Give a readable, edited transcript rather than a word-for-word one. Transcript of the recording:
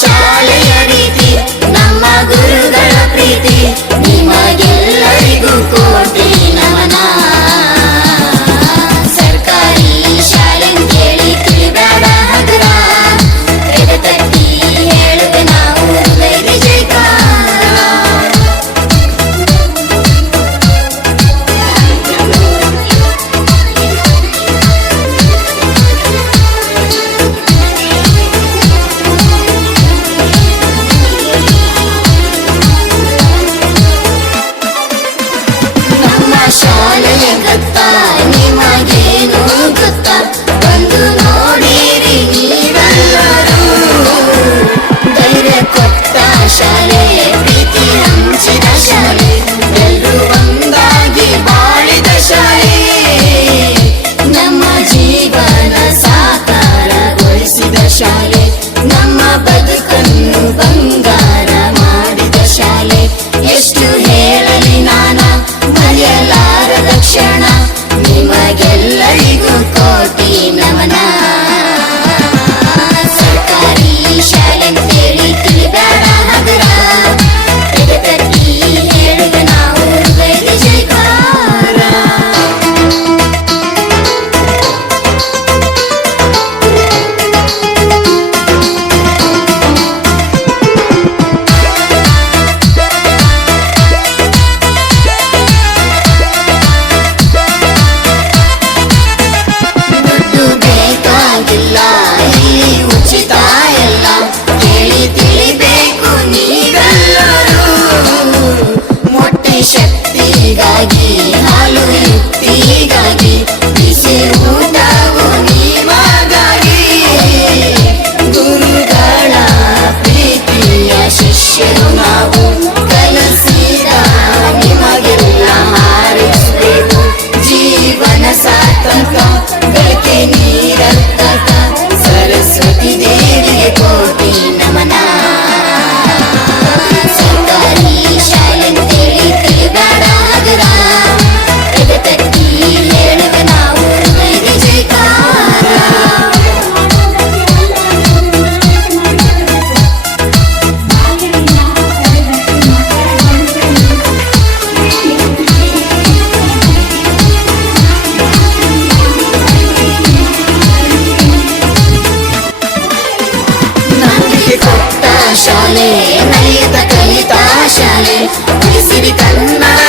ಶಾಲೆಯ ರೀತಿ ನಮ್ಮ ಗುರುಗಳ ಪ್ರೀತಿ ನಿಮಗೆಲ್ಲರಿಗೂ ಕೋಟಿ ನಮನ. ಸರ್ಕಾರಿ ಶಾಲೆ ಕೇಳಿ ತಿಳಿಬೇಡ ಹಗುರ, ಎದೆ ತಟ್ಟಿ ಹೇಳುವೆ ನಾವು ಹೃದಯದ ಜೈಕಾರ. ಶಾಲೆಯ ಗತ್ತ ನಿಮಗೇನು ಗೊತ್ತ, ಬಂದು ನೋಡಿರಿ ನೀವೆಲ್ಲರೂ. ಧೈರ್ಯ ಕೊಟ್ಟ ಶಾಲೆ, ಪ್ರೀತಿ ಹಂಚಿದ ಶಾಲೆ, ಎಲ್ಲರೂ ಒಂದಾಗಿ ಬಾಳಿದ ಶಾಲೆ. ನಮ್ಮ ಜೀವನ ಸಾಕಾರಗೊಳಿಸಿದ ಶಾಲೆ, ನಮ್ಮ ಬದುಕನ್ನು ಬಂಗಾರ ಮಾಡಿದ ಶಾಲೆ. ಎಷ್ಟು ಹೇಳಲಿ ನಾನ ಮರೆಯಲಾರದ ಕ್ಷಣ, ನಿಮಗೆಲ್ಲರಿಗೂ ಕೋಟಿ ನಮನ. ಸರ್ಕಾರಿ ಶಾಲೆ ಕೇಳಿ ತಿಳಿಬೇಡ ಹಗುರ, ಎದೆ ತಟ್ಟಿ ಹೇಳುವೆ ನಾವು ಹೃದಯದ ಜೈಕಾರ. ಇಲ್ಲಿ ಉಚಿತ ಎಲ್ಲ, ಕೇಳಿ ತಿಳಿಬೇಕು ನೀವೆಲ್ಲರೂ. ಮೊಟ್ಟೆ ಶಕ್ತಿಗಾಗಿ, ಹಾಲು ಯುಕ್ತಿಗಾಗಿ, ಬಿಸಿ ಊಟವು ನಿಮಗಾಗಿ. ಗುರುಗಳ ಪ್ರೀತಿಯ ಶಿಷ್ಯರು ನಾವು, ಕಲಿಸಿದ ನಿಮಗೆಲ್ಲ ಹಾರೈಸಬೇಕು. ಜೀವನ ಸಾರ್ಥಕ, ಬೆಳಕೆ ನೀರರ್ಥಕ, ಸರಸ್ವತಿ ದೇವಿಗೆ ಕೋಟಿ ನಮನ. ಸರ್ಕಾರಿ ಶಾಲೆ ಕೇಳಿ ತಿಳಿಬೇಡ ಹಗುರ, ಎದೆ ತಟ್ಟಿ ಹೇಳುವೆ ನಾವು ಹೃದಯದ ಜೈಕಾರ. ನಂಬಿಕೆ ಕೊಟ್ಟ ಶಾಲೆ, ನಲಿಯುತ್ತ ಕಲಿತ ಶಾಲೆ, ಉಳಿಸಿರಿ ಕನ್ನಡ